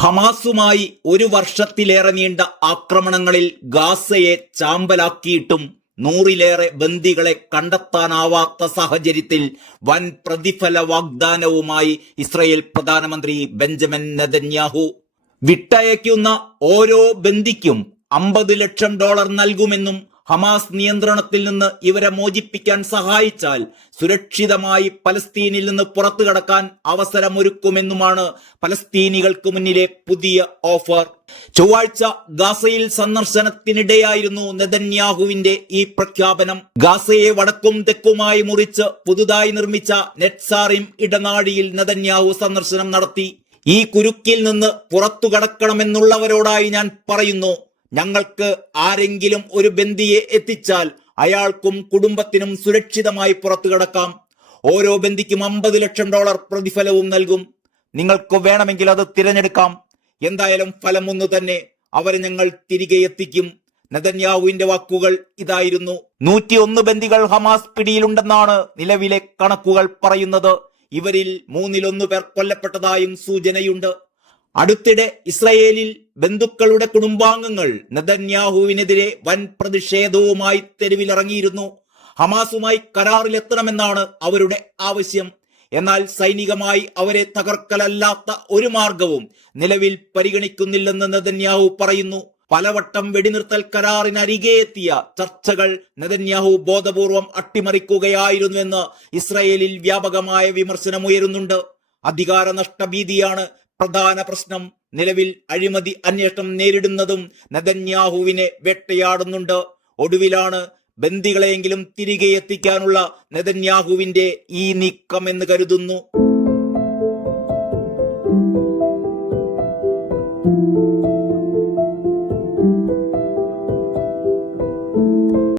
ഹമാസുമായി ഒരു വർഷത്തിലേറെ നീണ്ട ആക്രമണങ്ങളിൽ ഗാസയെ ചാമ്പലാക്കിയിട്ടും നൂറിലേറെ ബന്ദികളെ കണ്ടെത്താനാവാത്ത സാഹചര്യത്തിൽ വൻ പ്രതിഫല വാഗ്ദാനവുമായി ഇസ്രയേൽ പ്രധാനമന്ത്രി ബെഞ്ചമിൻ നെതന്യാഹു. വിട്ടയക്കുന്ന ഓരോ ബന്ദിക്കും അമ്പത് ലക്ഷം ഡോളർ നൽകുമെന്നും ഹമാസ് നിയന്ത്രണത്തിൽ നിന്ന് ഇവരെ മോചിപ്പിക്കാൻ സഹായിച്ചാൽ സുരക്ഷിതമായി പലസ്തീനിൽ നിന്ന് പുറത്തു കടക്കാൻ അവസരമൊരുക്കുമെന്നുമാണ് പലസ്തീനികൾക്ക് മുന്നിലെ പുതിയ ഓഫർ. ചൊവ്വാഴ്ച ഗാസയിൽ സന്ദർശനത്തിനിടെയായിരുന്നു നെതന്യാഹുവിന്റെ ഈ പ്രഖ്യാപനം. ഗാസയെ വടക്കും തെക്കുമായി മുറിച്ച് പുതുതായി നിർമ്മിച്ച നെറ്റ്സാറിം ഇടനാഴിയിൽ നെതന്യാഹു സന്ദർശനം നടത്തി. ഈ കുരുക്കിൽ നിന്ന് പുറത്തു കടക്കണമെന്നുള്ളവരോടായി ഞാൻ പറയുന്നു ഞങ്ങൾക്ക് ആരെങ്കിലും ഒരു ബന്ദിയെ എത്തിച്ചാൽ അയാൾക്കും കുടുംബത്തിനും സുരക്ഷിതമായി പുറത്തു കിടക്കാം. ഓരോ ബന്ദിക്കും അമ്പത് ലക്ഷം ഡോളർ പ്രതിഫലവും നൽകും. നിങ്ങൾക്ക് വേണമെങ്കിൽ അത് തിരഞ്ഞെടുക്കാം. എന്തായാലും ഫലം ഒന്ന് തന്നെ അവരെ ഞങ്ങൾ തിരികെ എത്തിക്കും. നദന്യാവുവിന്റെ വാക്കുകൾ ഇതായിരുന്നു. നൂറ്റിയൊന്ന് ബന്ദികൾ ഹമാസ് പിടിയിലുണ്ടെന്നാണ് നിലവിലെ കണക്കുകൾ പറയുന്നത്. ഇവരിൽ മൂന്നിലൊന്നു പേർ കൊല്ലപ്പെട്ടതായും സൂചനയുണ്ട്. അടുത്തിടെ ഇസ്രയേലിൽ ബന്ധുക്കളുടെ കുടുംബാംഗങ്ങൾ നെതന്യാഹുവിനെതിരെ വൻ പ്രതിഷേധവുമായി തെരുവിലിറങ്ങിയിരുന്നു. ഹമാസുമായി കരാറിലെത്തണമെന്നാണ് അവരുടെ ആവശ്യം. എന്നാൽ സൈനികമായി അവരെ തകർക്കലല്ലാത്ത ഒരു മാർഗവും നിലവിൽ പരിഗണിക്കുന്നില്ലെന്ന് നെതന്യാഹു പറയുന്നു. പലവട്ടം വെടിനിർത്തൽ കരാറിനരികെ എത്തിയ ചർച്ചകൾ നെതന്യാഹു ബോധപൂർവം അട്ടിമറിക്കുകയായിരുന്നുവെന്ന് ഇസ്രയേലിൽ വ്യാപകമായ വിമർശനമുയരുന്നുണ്ട്. അധികാര നഷ്ടഭീതിയാണ് പ്രധാന പ്രശ്നം. നിലവിൽ അഴിമതി അന്വേഷണം നേരിടുന്നതും നദന്യാഹുവിനെ വേട്ടയാടുന്നുണ്ട്. ഒടുവിലാണ് ബന്ദികളെയെങ്കിലും തിരികെ എത്തിക്കാനുള്ള നദന്യാഹുവിന്റെ ഈ നീക്കം എന്ന് കരുതുന്നു.